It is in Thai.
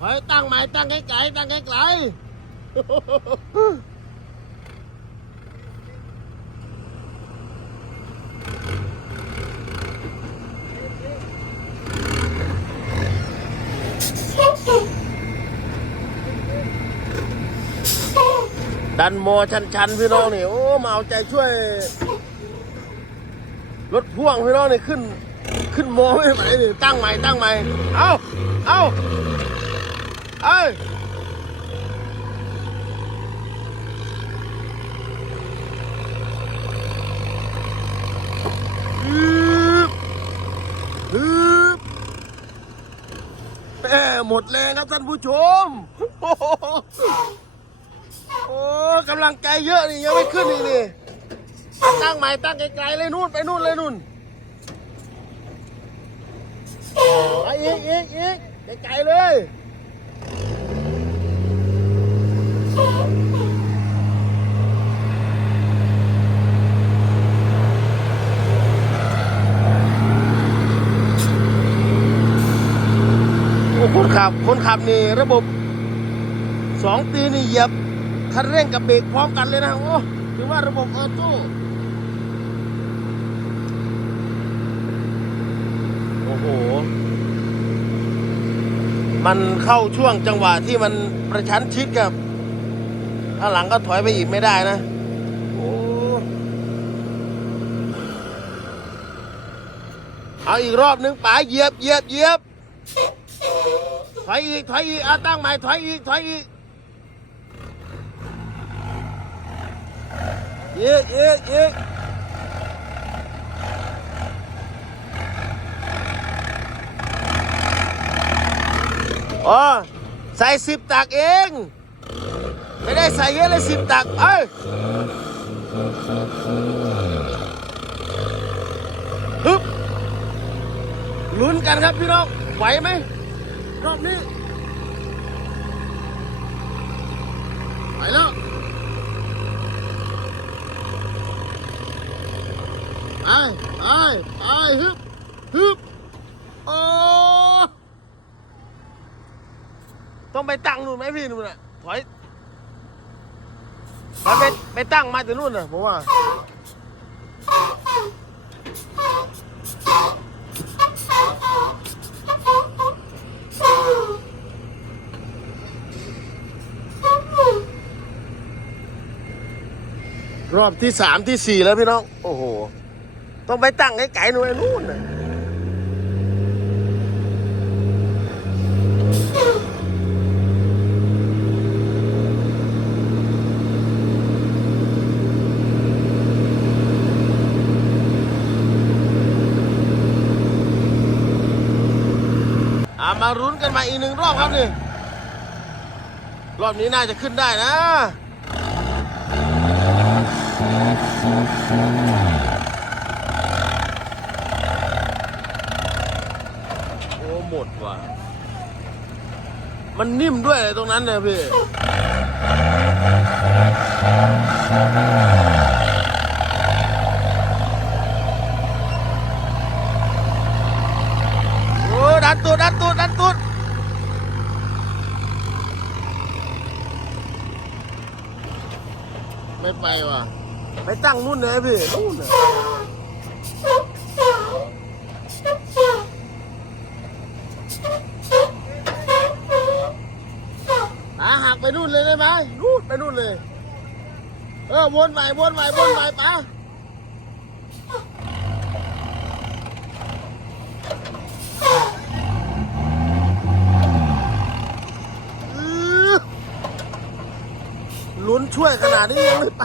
เฮ้ยตั้งใหม่ตั้งไกลๆตั้งไกลๆดันโมชันๆพี่น้องนี่โอ้มาเอาใจช่วย รถพ่วงพี่น้องนี่ขึ้น ขึ้นโมไม่ไหวนี่ตั้งใหม่ตั้งใหม่เอาเอา เอ้ยฮึบฮึบแหม่หมดแรงครับท่านผู้ชมโอ้โหโอ้กำลังใจเยอะนี่ยังไม่ขึ้นอีกนี่ตั้งใหม่ตั้งไกลๆเลยนู่นไปนู่นเลยนู่นไปอีกอีกอีกไกลๆเลย คนขับ คนขับนี่ระบบสองตีนี่เหยียบคันเร่งกับเบรกพร้อมกันเลยนะโอ้ถือว่าระบบออโต้โอ้โห มันเข้าช่วงจังหวะที่มันประชันชิดกับข้างหลังก็ถอยไปอีกไม่ได้นะโอ้เอาอีกรอบนึงป๋าเหยียบเหยียบเหยียบ อยอีกถอยอีกเอาตั้งใหม่ถอยอีกถอยอีกอีกอีกอีกอ๋อใส่สิบตักเอง ไม่ได้ใส่เยอะเลยสิบตักเอ้ยฮึบลุ้นกันครับพี่น้องไหวไหม รอบนี้ไหวแล้ว ไป ไป ไปฮึบฮึบโอ้ต้องไปตั้งนู่นไหมพี่นู่นน่ะถอยถอยไปไปตั้งมาแต่นู่นน่ะผมว่า รอบที่สามที่สี่แล้วพี่น้อง โอ้โห ต้องไปตั้งไกลๆหน่อยนู่นนะอ่ามารุ้นกันมาอีกหนึ่งรอบครับนี่ รอบนี้น่าจะขึ้นได้นะ โอ้หมดว่ะ มันนิ่มด้วยตรงนั้นเนี่ยพี่ โอ้ดันตูดดันตูดดันตูดไม่ไปว่ะ ไปตั้งนู่นเลยพี่นู่นน่ะป๋าหักไปนู่นเลยได้ไหมนู่นไปนู่นเลย เออวนใหม่วนใหม่วนใหม่ป๋าอื้อลุ้นช่วยขนาดนี้ยังไม่ไป